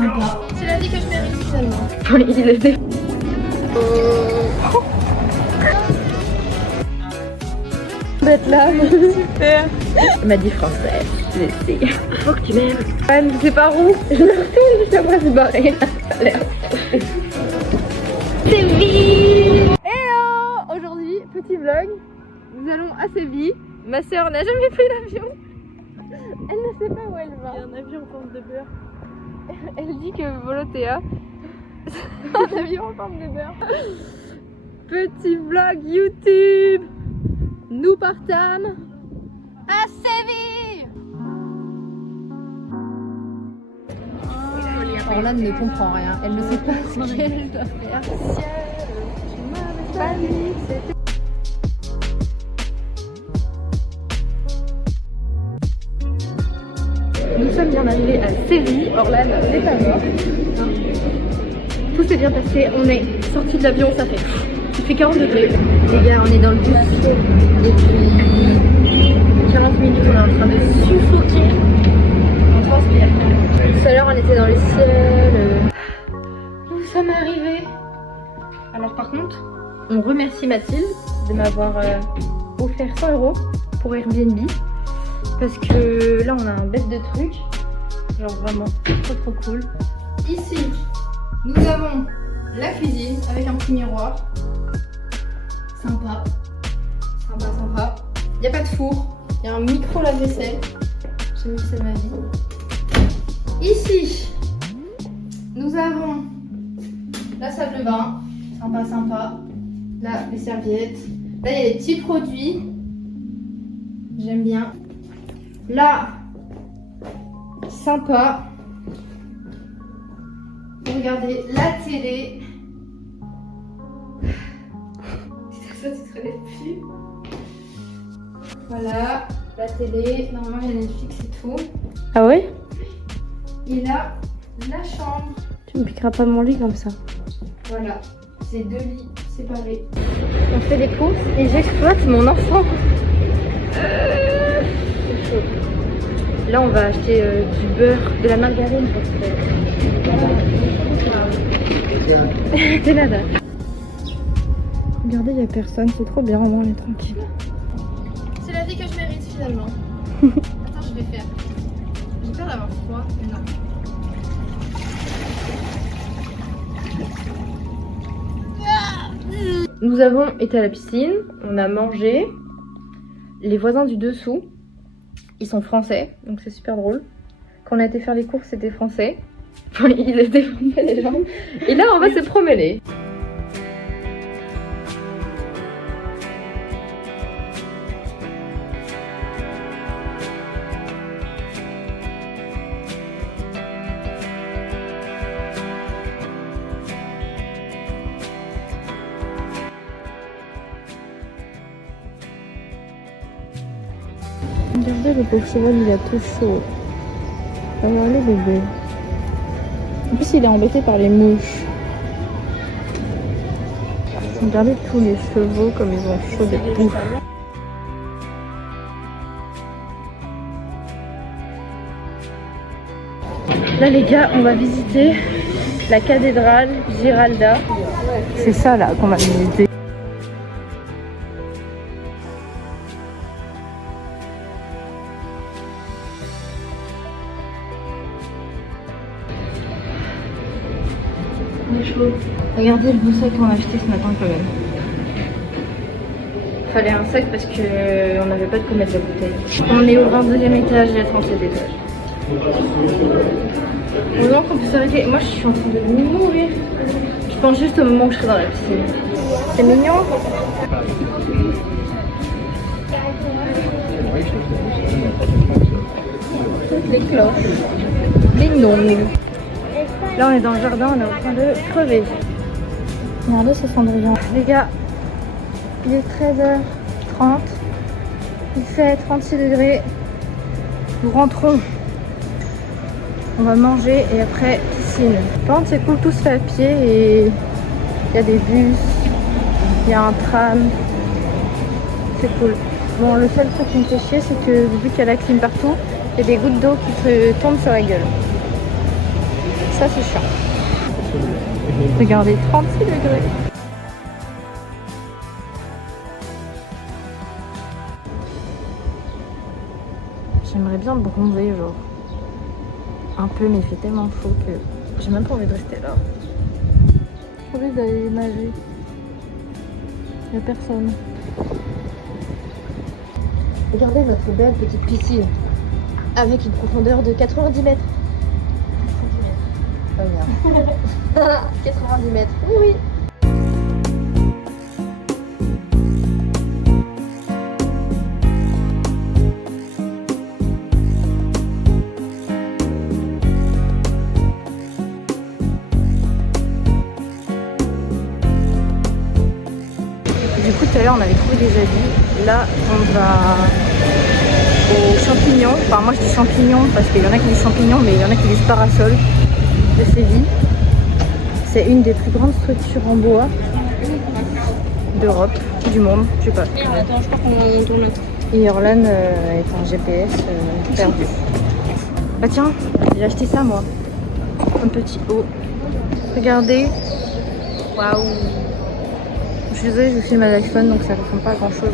Sympa. C'est la vie que je mérite finalement. Il était... D'être là, super. Elle m'a dit français. Il faut que tu m'aimes. Anne, c'est par où? Je me retourne juste après se barrer. C'est vie. Hello. Aujourd'hui, petit vlog. Nous allons à Séville. Ma soeur n'a jamais pris l'avion. Elle ne sait pas où elle va. Il y a un avion en forme de beurre. Elle dit que Volotea, c'est un avion en forme de beurre. Petit vlog YouTube. Nous partâmes à Séville. Orlane ne comprend rien. Elle ne sait pas ce qu'elle doit faire. Nous sommes bien arrivés à Séville. Orlane n'est pas morte. Tout s'est bien passé. On est sorti de l'avion. Il fait 40 degrés. Les gars, on est dans le bus depuis 40 minutes. On est en train de suffoquer. On transpire. Tout à l'heure, on était dans le ciel. Nous sommes arrivés. Alors par contre, on remercie Mathilde de m'avoir offert 100 € pour Airbnb. Parce que là, on a un bête de trucs. Genre vraiment trop cool. Ici, nous avons la cuisine avec un petit miroir. Sympa. Il n'y a pas de four. Il y a un micro lave-vaisselle. J'ai mis ça de ma vie. Ici, nous avons la salle de bain. Sympa. Là, les serviettes. Là, il y a des petits produits. J'aime bien. Là, sympa. Regardez la télé. Ça, tu te relèves plus. Voilà, la télé. Normalement, il y a Netflix et tout. Ah ouais? Et là, la chambre. Tu me piqueras pas mon lit comme ça. Voilà, c'est 2 lits séparés. On fait des courses et j'exploite mon enfant. C'est chaud. Là, on va acheter du beurre, de la margarine parce que... C'est là. Regardez, il n'y a personne, c'est trop bien, on est tranquille. C'est la vie que je mérite finalement. Attends, je vais faire. J'ai peur d'avoir froid, mais non. Nous avons été à la piscine, on a mangé. Les voisins du dessous, ils sont français, donc c'est super drôle. Quand on a été faire les courses, c'était français. Enfin, ils étaient français les gens. Et là, on va se promener. Regardez le pauvre cheval, il a tout chaud. Regardez le bébé. En plus, il est embêté par les mouches. Regardez tous les chevaux comme ils ont chaud de bouffe. Là les gars, on va visiter la cathédrale Giralda. C'est ça là qu'on va visiter. On est chaud. Regardez le beau sac qu'on a acheté ce matin quand même. Fallait un sac parce qu'on n'avait pas de quoi mettre la bouteille. On est au 22e étage et à 37 étages. Heureusement qu'on peut s'arrêter. Moi je suis en train de mourir. Je pense juste au moment où je serai dans la piscine. C'est mignon. Les cloches. Les noms. Là on est dans le jardin, on est en train de crever. Regardez ce Cendrillon. Les gars, il est 13h30. Il fait 36 degrés. Nous rentrons. On va manger et après piscine. Par contre c'est cool, tout se fait à pied et il y a des bus, il y a un tram. C'est cool. Bon, le seul truc qui me fait chier, c'est que vu qu'il y a la clim partout, il y a des gouttes d'eau qui te tombent sur la gueule. ça c'est chiant. Regardez, 36 degrés. J'aimerais bien bronzer, genre. Un peu, mais il fait tellement chaud que j'ai même pas envie de rester là. J'ai envie d'aller nager. Il n'y a personne. Regardez notre belle petite piscine. Avec une profondeur de 90 mètres. 90 mètres. Oui, oui. Du coup, tout à l'heure, on avait trouvé des habits. Là, on va aux champignons. Enfin, moi, je dis champignons parce qu'il y en a qui disent champignons, mais il y en a qui disent parasol de Séville. C'est une des plus grandes structures en bois d'Europe, du monde, je sais pas. Attends, je crois qu'on tourne l'autre. Et Orlan est un GPS perdu. Bah tiens, j'ai acheté ça moi. Un petit haut. Regardez. Waouh. Je suis désolée, je filme à l'iPhone donc ça ne ressemble pas à grand chose.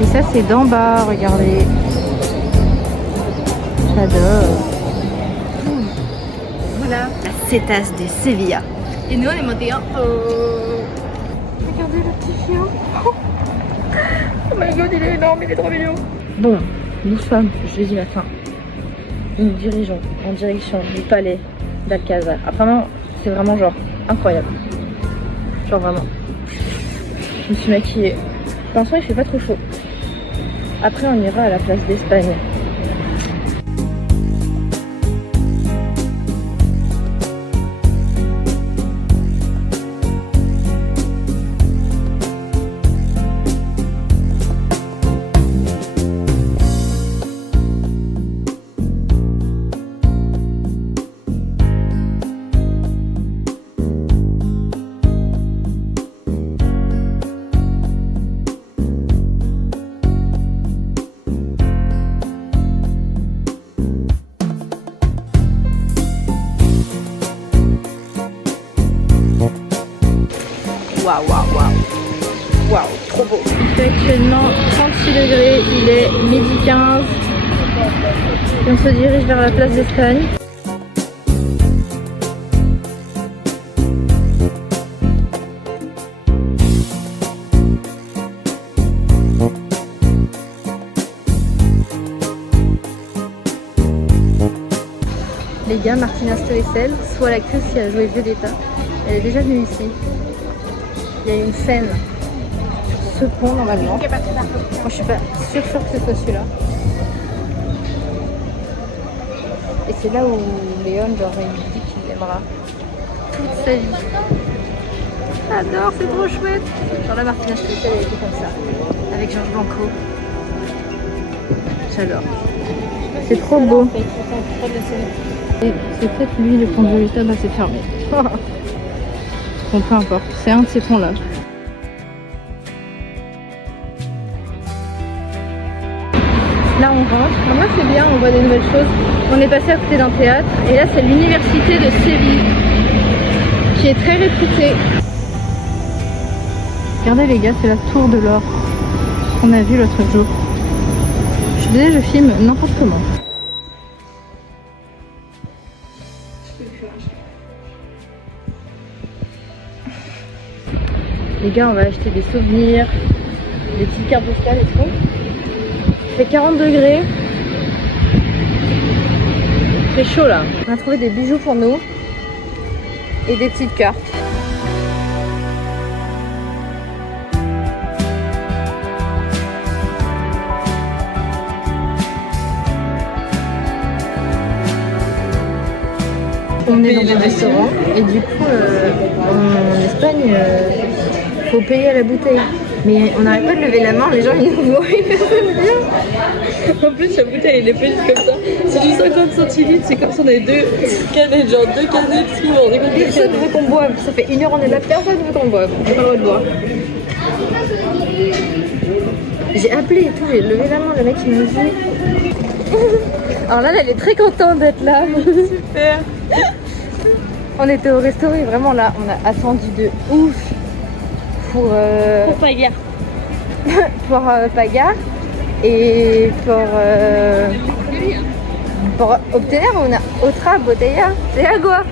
Et ça c'est d'en bas, regardez. J'adore. Voilà. La cétace de Sevilla. Et nous, on est montés en haut. Regardez le petit chien. Oh my god, il est énorme, il est trop mignon. Bon, nous sommes jeudi matin. Nous nous dirigeons en direction du palais d'Alcázar. Apparemment, c'est vraiment genre incroyable. Genre vraiment. Je me suis maquillée. Pour l'instant, il fait pas trop chaud. Après, on ira à la place d'Espagne. Waouh, waouh, waouh. Waouh, trop beau. Il fait actuellement 36 degrés, il est midi 15. Et on se dirige vers la place d'Espagne. Les gars, Martina Stoessel, soit l'actrice qui a joué Violetta, elle est déjà venue ici. Il y a une scène sur ce pont normalement. Moi je suis pas sûre que ce soit celui-là. Et c'est là où Léon genre il dit qu'il aimera toute sa vie. J'adore, c'est trop chouette. Genre la Martina Stoessel elle était comme ça, avec Georges Blanco. J'adore. C'est trop beau. Et c'est peut-être lui le pont de Violetta, bah c'est fermé. Bon, peu importe, c'est un de ces ponts là. Là on rentre, moi c'est bien, on voit des nouvelles choses. On est passé à côté d'un théâtre et là c'est l'université de Séville qui est très réputée. Regardez les gars, c'est la tour de l'or qu'on a vu l'autre jour. Je suis désolée, je filme n'importe comment. Les gars, on va acheter des souvenirs, des petites cartes postales et tout. Il fait 40 degrés. C'est chaud là. On a trouvé des bijoux pour nous et des petites cartes. On est dans un restaurant et du coup en Espagne faut payer à la bouteille. Mais on n'arrête pas de lever la main, les gens ils nous voient, personne vient. En plus, la bouteille elle est petite comme ça. C'est du 50 centilitres, c'est comme si on avait deux canettes, genre deux canettes qui vont. Personne veut qu'on boive, ça fait 1 heure on est là, personne veut qu'on boive, on n'a pas le droit de boire. J'ai appelé et tout, j'ai levé la main, le mec il m'a dit. Alors là, elle est très contente d'être là. Super. On était au restaurant et vraiment là, on a attendu de ouf pour Paga. pour Paga et pour obtenir autre botella. C'est agua.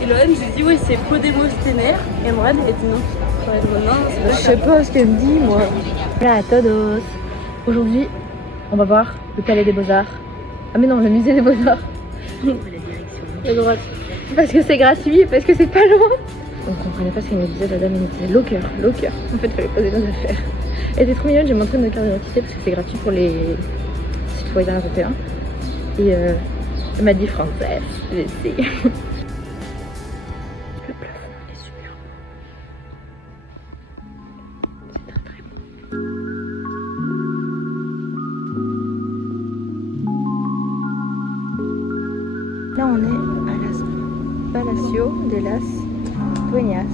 Et Lohan, j'ai dit, ouais, c'est Podemos Tener. Et Morane, elle dit non. Non, Je sais pas ce qu'elle me dit, moi. Hola a todos. Aujourd'hui, on va voir le Palais des Beaux-Arts. Ah mais non, le Musée des Beaux-Arts. La droite. Parce que c'est gratuit et parce que c'est pas loin. On comprenait pas ce qu'elle me disait, la dame elle disait locker. En fait, il fallait poser nos affaires. Elle était trop mignonne, j'ai montré notre carte d'identité parce que c'est gratuit pour les citoyens européens. Et elle m'a dit française, j'ai essayé. Le plafond est super beau. C'est très très beau. Là on est à las Palacio de las Dueñas.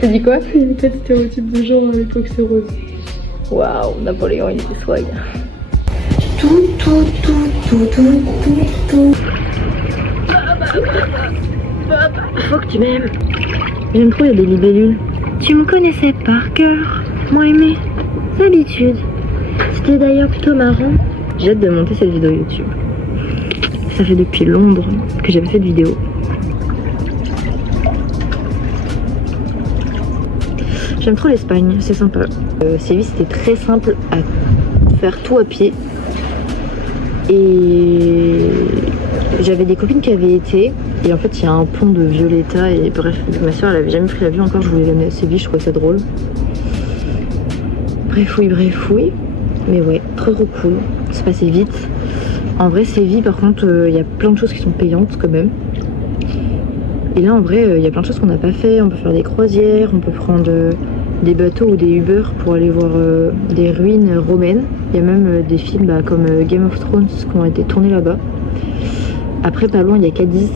T'as dit quoi? Il n'y avait pas de stéréotype de genre à l'époque, c'est rose. Waouh, Napoléon il était swag. Faut que tu m'aimes. J'aime trop, il y a des libellules. Tu me connaissais par cœur, moi aimé, d'habitude. C'était d'ailleurs plutôt marrant. J'ai hâte de monter cette vidéo YouTube. Ça fait depuis Londres que j'avais fait de vidéo. J'aime trop l'Espagne, c'est sympa. Séville c'était très simple à faire tout à pied. Et j'avais des copines qui avaient été. Et en fait il y a un pont de Violeta et bref, ma soeur elle avait jamais pris l'avion encore, je voulais l'amener à Séville, je trouvais ça drôle. Bref oui. Mais ouais, trop cool. C'est passé vite. En vrai Séville par contre il y a plein de choses qui sont payantes quand même. Et là en vrai il y a plein de choses qu'on n'a pas fait. On peut faire des croisières, on peut prendre des bateaux ou des Uber pour aller voir des ruines romaines. Il y a même des films comme Game of Thrones qui ont été tournés là-bas. Après pas loin il y a Cadiz,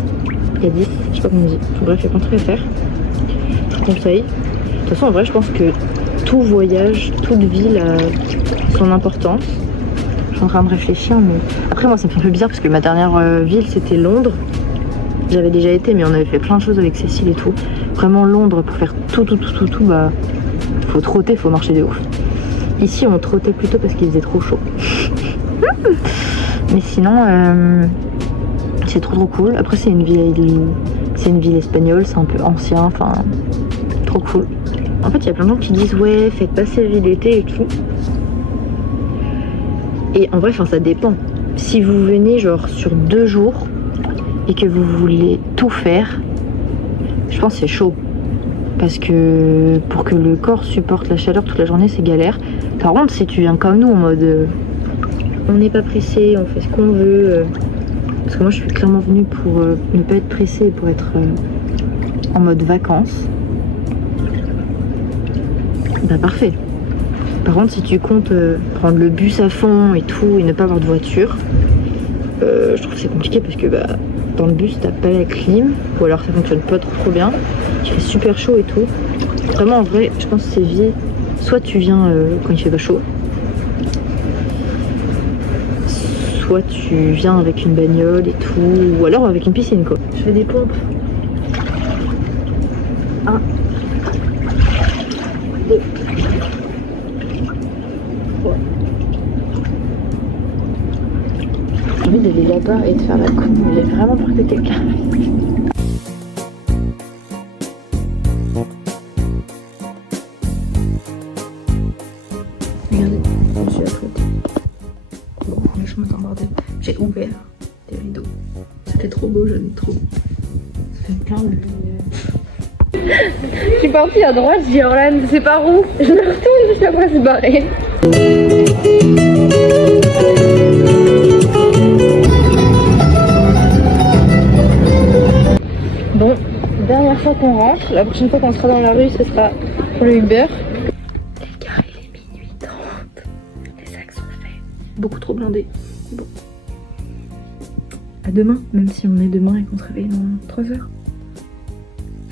je sais pas comment on dit. Bref il y a plein de trucs à faire. Je vous conseille. De toute façon en vrai je pense que tout voyage, toute ville a son importance. Je suis en train de réfléchir mais après moi ça me fait un peu bizarre parce que ma dernière ville c'était Londres. J'avais déjà été mais on avait fait plein de choses avec Cécile et tout. Vraiment Londres pour faire tout bah faut trotter, faut marcher de ouf. Ici on trottait plutôt parce qu'il faisait trop chaud. Mais sinon c'est trop cool. Après c'est une ville espagnole, c'est un peu ancien, enfin trop cool. En fait il y a plein de gens qui disent ouais faites pas Séville l'été et tout. Et en vrai enfin ça dépend. Si vous venez genre sur 2 jours et que vous voulez tout faire, je pense que c'est chaud. Parce que pour que le corps supporte la chaleur toute la journée, c'est galère. Par contre, si tu viens comme nous en mode on n'est pas pressé, on fait ce qu'on veut. Parce que moi, je suis clairement venue pour ne pas être pressée, pour être en mode vacances. Bah parfait. Par contre, si tu comptes prendre le bus à fond et tout et ne pas avoir de voiture, je trouve que c'est compliqué parce que bah dans le bus t'as pas la clim ou alors ça fonctionne pas trop bien, il fait super chaud et tout. Vraiment en vrai je pense que c'est vie, soit tu viens quand il fait pas chaud, soit tu viens avec une bagnole et tout, ou alors avec une piscine quoi. Je fais des pompes. 1, 2, 3. J'ai envie d'aller là-bas et de faire la coupe, mais j'ai vraiment peur que quelqu'un arrive. Regardez, je suis à côté. Bon, franchement, c'est embordé. J'ai ouvert des rideaux. c'est trop beau, j'aime trop. Ça fait plein de... Je suis partie à droite, je dis Orlan, c'est par où? Je me retourne juste après se barrer. Bon, dernière fois qu'on rentre, la prochaine fois qu'on sera dans la rue, ce sera pour le Uber. Les gars, il est minuit 30. Les sacs sont faits. Beaucoup trop blindés. Bon. À demain, même si on est demain et qu'on se réveille dans 3 heures.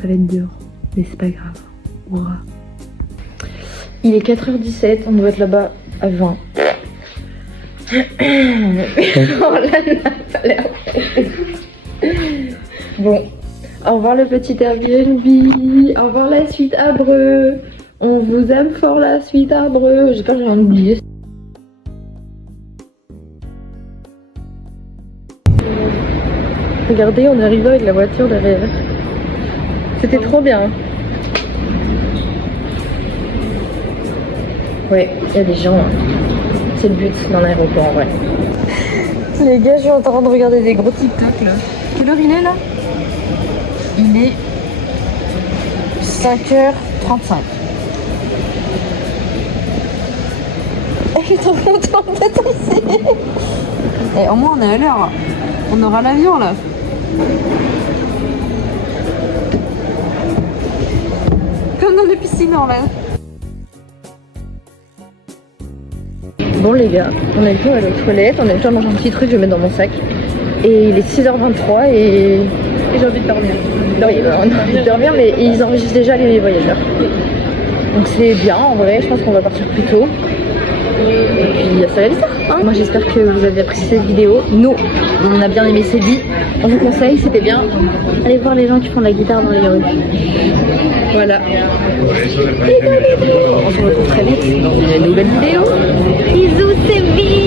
Ça va être dur, mais c'est pas grave. Hurrah. Il est 4h17, on doit être là-bas à 20. Oh là, n'a pas l'air. Bon, au revoir le petit Airbnb, au revoir la suite Abreu. On vous aime fort la suite Abreu. J'espère que j'ai rien oublié. Regardez, on est arrivé avec la voiture derrière. C'était trop bien. Ouais, il y a des gens. C'est le but d'un aéroport en vrai. Les gars, je suis en train de regarder des gros TikTok là. Quelle heure il est là? Il est 5h35. Je suis trop contente d'être ici. Et au moins on est à l'heure. On aura l'avion là. Comme dans les piscines en l'air. Bon les gars, on a le temps d'aller aux toilettes, on a le temps de manger un petit truc, je vais mettre dans mon sac. Et il est 6h23 et j'ai envie de dormir. Oui, on a envie de dormir, mais ils enregistrent déjà les voyageurs. Donc c'est bien en vrai, je pense qu'on va partir plus tôt. Et puis ça va aller ça. Hein. Moi j'espère que vous avez apprécié cette vidéo. Nous, on a bien aimé Séville. On vous conseille, c'était bien. Allez voir les gens qui font de la guitare dans les rues. Voilà. On se retrouve très vite dans une nouvelle vidéo. Bisous Séville.